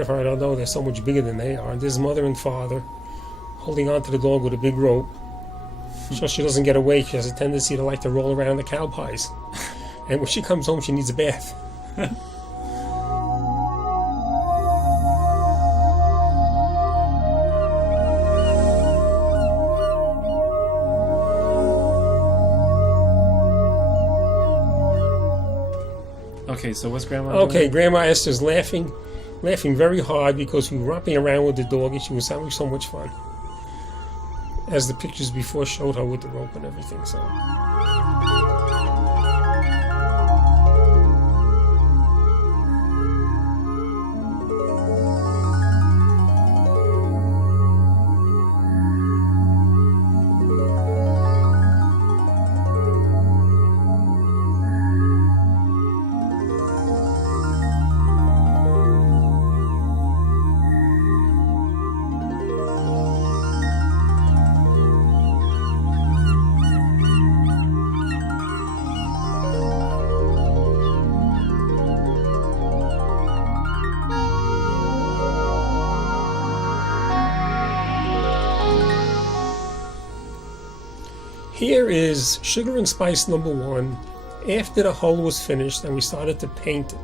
of her, I don't know, they're so much bigger than they are. And there's mother and father holding on to the dog with a big rope so she doesn't get away. She has a tendency to like to roll around the cow pies. And when she comes home, she needs a bath. Okay, so what's Grandma Okay, doing? Grandma Esther's laughing very hard because we were romping around with the dog and she was having so much fun. As the pictures before showed her with the rope and everything, so. Here is Sugar and Spice #1 after the hull was finished and we started to paint it.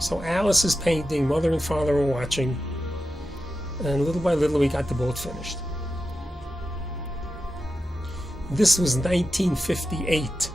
So Alice is painting, mother and father are watching, and little by little we got the boat finished. This was 1958.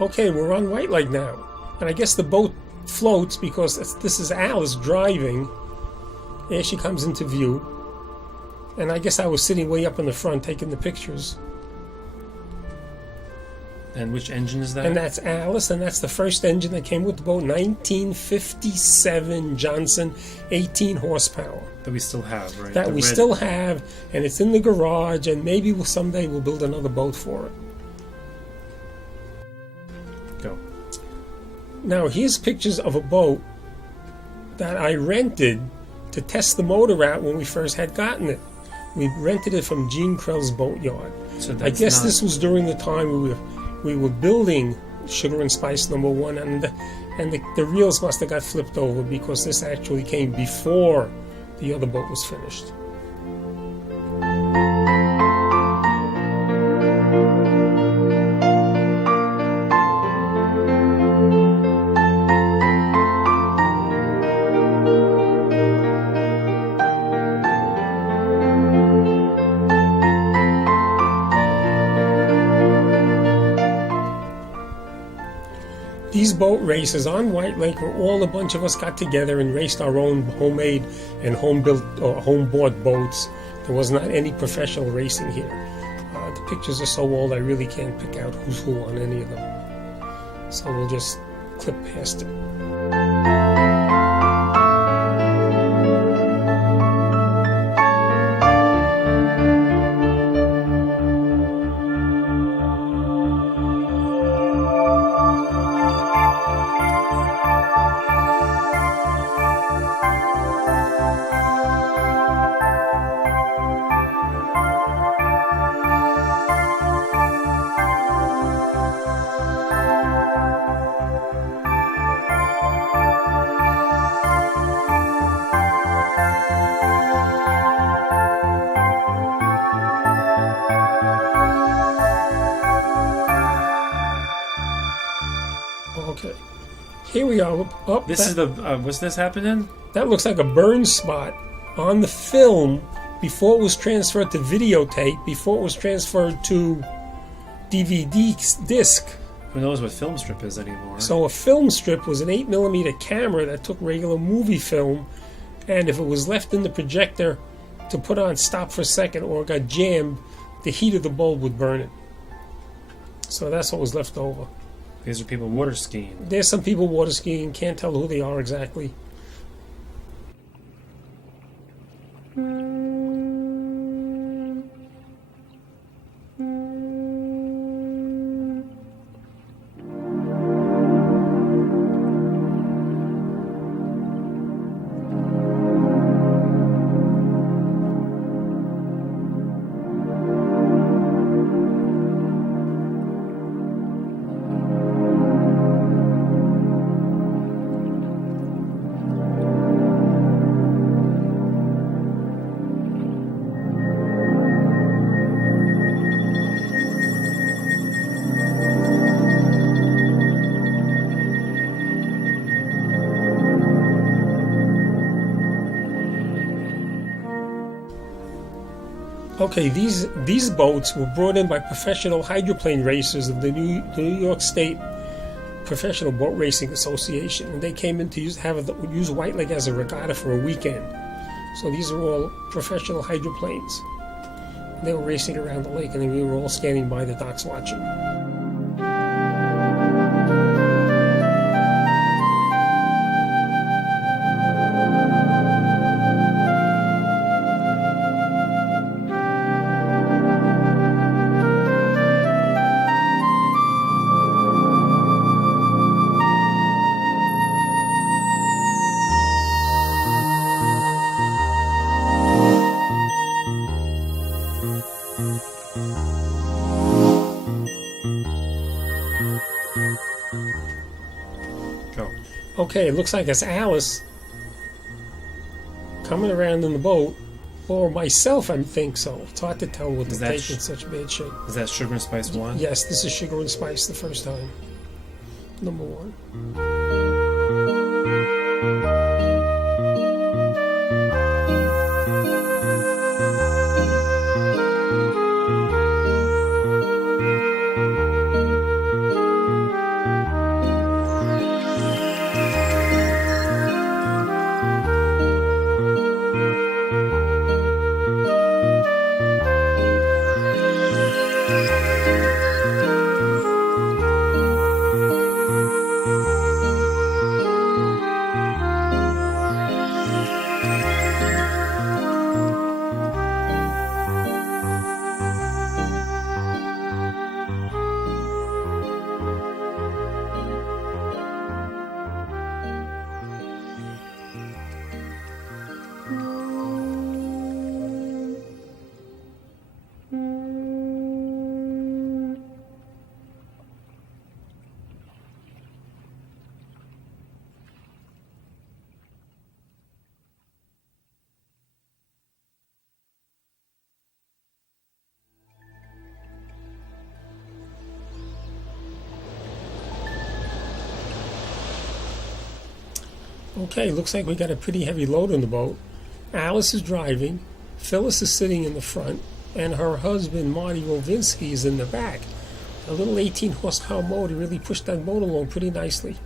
Okay, we're on White Lake now, and I guess the boat floats because this is Alice driving. There she comes into view, and I guess I was sitting way up in the front taking the pictures. And which engine is that? And that's Alice, and that's the first engine that came with the boat, 1957 Johnson, 18 horsepower. That we still have, right? That we still have, and it's in the garage, and maybe someday we'll build another boat for it. Go. Now, here's pictures of a boat that I rented to test the motor out when we first had gotten it. We rented it from Gene Krell's boatyard. So I guess this was during the time we were building Sugar and Spice #1, and the reels must have got flipped over because this actually came before the other boat was finished. These boat races on White Lake where all a bunch of us got together and raced our own homemade and home-built or home-bought boats. There was not any professional racing here. The pictures are so old I really can't pick out who's who on any of them. So we'll just clip past it. Okay, here we are. Up. This is the what's this happening? That looks like a burn spot on the film before it was transferred to videotape, before it was transferred to DVD disc. Who knows what film strip is anymore? So a film strip was an 8mm camera that took regular movie film, and if it was left in the projector to put on stop for a second or it got jammed, the heat of the bulb would burn it. So that's what was left over. These are people water skiing. There's some people water skiing, can't tell who they are exactly. Okay, these boats were brought in by professional hydroplane racers of the New York State Professional Boat Racing Association, and they came in to use White Lake as a regatta for a weekend. So these are all professional hydroplanes. They were racing around the lake, and then we were all standing by the docks watching. Go. Okay, it looks like it's Alice coming around in the boat, or myself, I think so. It's hard to tell with the tape in such bad shape. Is that Sugar and Spice 1? Yes, this is Sugar and Spice the first time. Number 1. Okay, looks like we got a pretty heavy load on the boat. Alice is driving, Phyllis is sitting in the front, and her husband, Marty Wolvinsky, is in the back. a little 18 horsepower motor really pushed that boat along pretty nicely.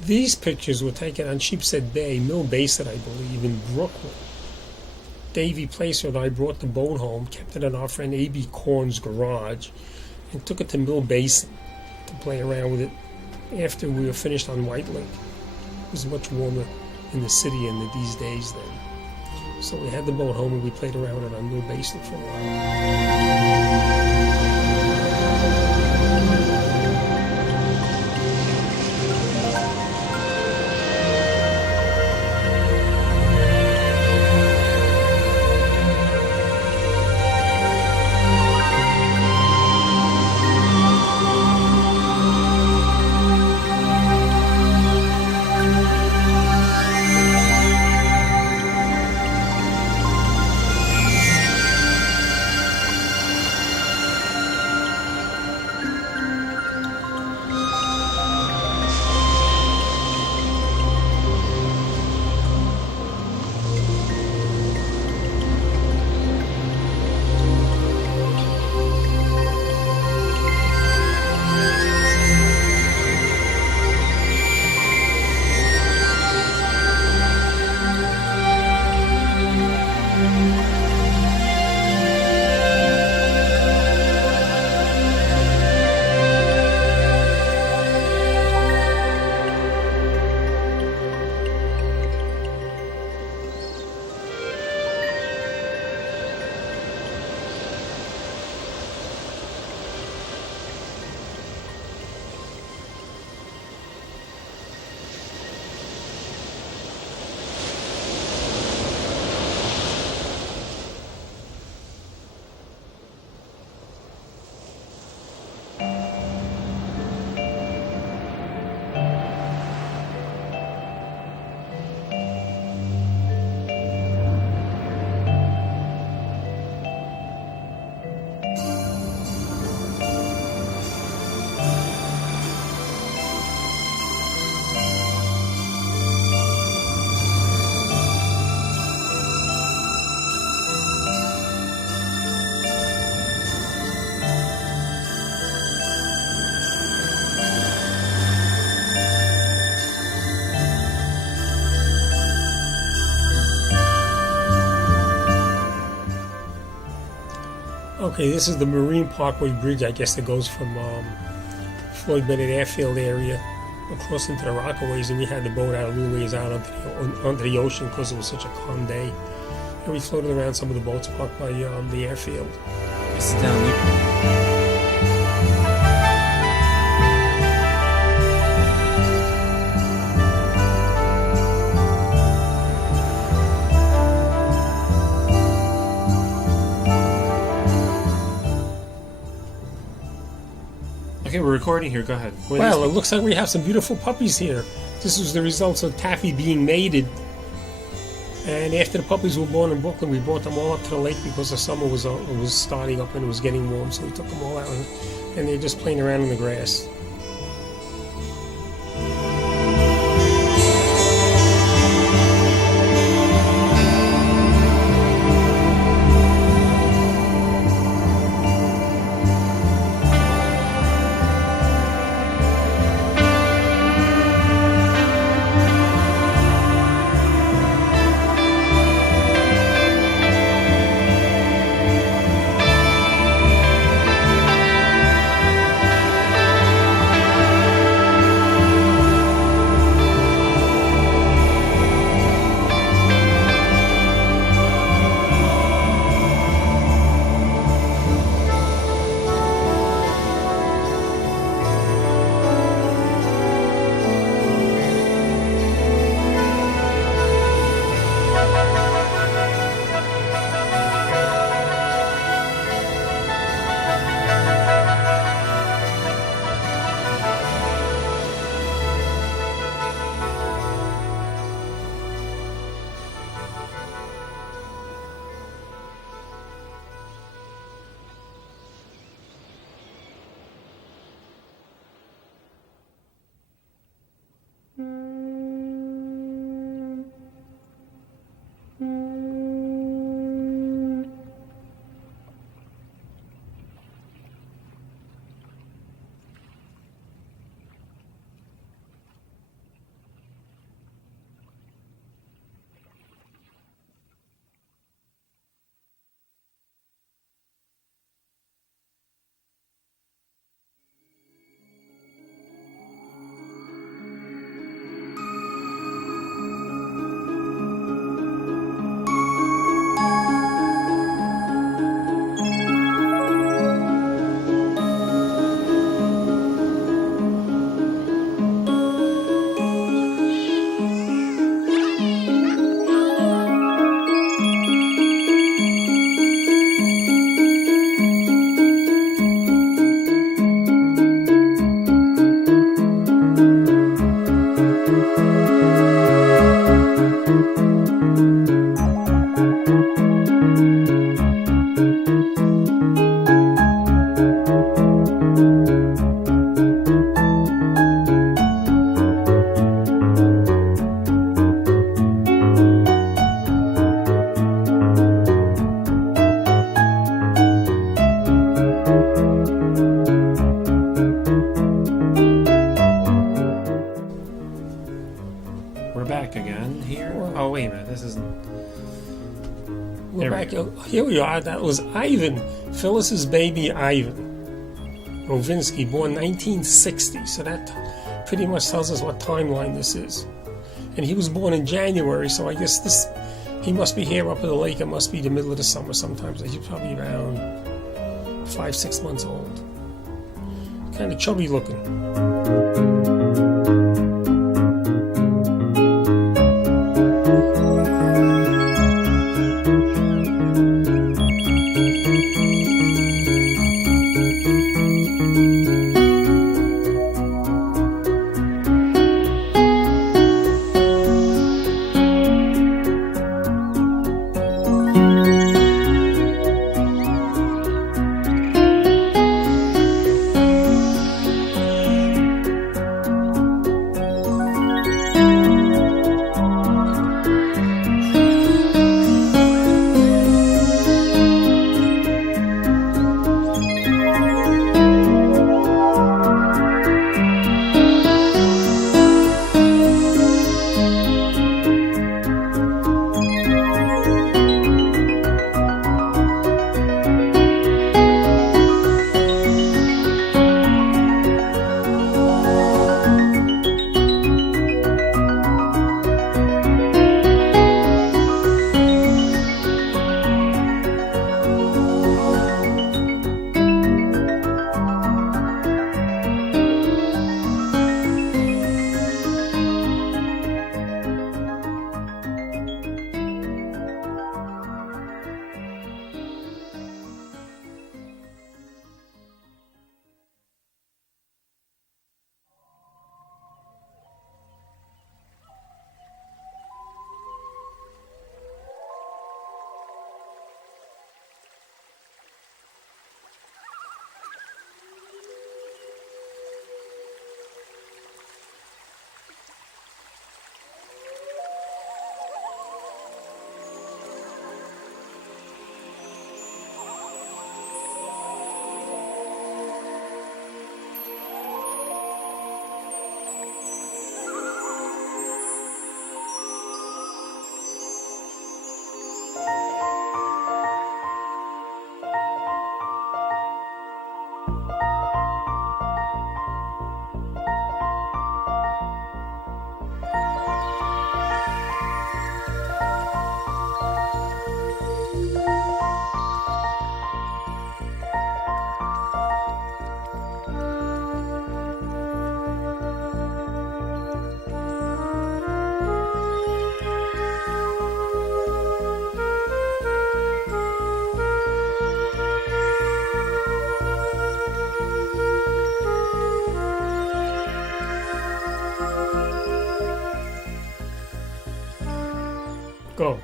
These pictures were taken on Sheepshead Bay, Mill Basin, I believe, in Brooklyn. Davey Placer and I brought the boat home, kept it in our friend A.B. Korn's garage, and took it to Mill Basin to play around with it after we were finished on White Lake. It was much warmer in the city in these days then. So we had the boat home and we played around with it on Mill Basin for a while. Okay, this is the Marine Parkway Bridge, I guess, that goes from Floyd Bennett Airfield area across into the Rockaways, and we had the boat out a little ways out onto the ocean because it was such a calm day. And we floated around some of the boats parked by the airfield. It's down. Okay, we're recording here. Go ahead. Well, it looks like we have some beautiful puppies here. This was the results of Taffy being mated. And after the puppies were born in Brooklyn, we brought them all up to the lake because the summer was starting up and it was getting warm. So we took them all out, and they're just playing around in the grass. back. Here we are. That was Ivan, Phyllis's baby Ivan Rovinsky, born 1960. So that pretty much tells us what timeline this is. And he was born in January, so I guess he must be here up at the lake. It must be the middle of the summer sometimes. He's probably around 5-6 months old. Kind of chubby looking. Go.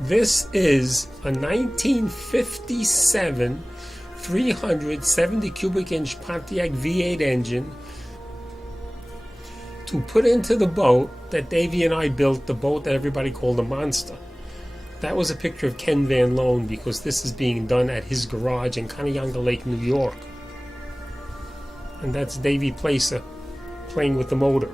This is a 1957 370 cubic inch Pontiac V8 engine to put into the boat that Davey and I built, the boat that everybody called a monster. That was a picture of Ken Van Loan because this is being done at his garage in Canyonga Lake, New York. And that's Davey Placer playing with the motor.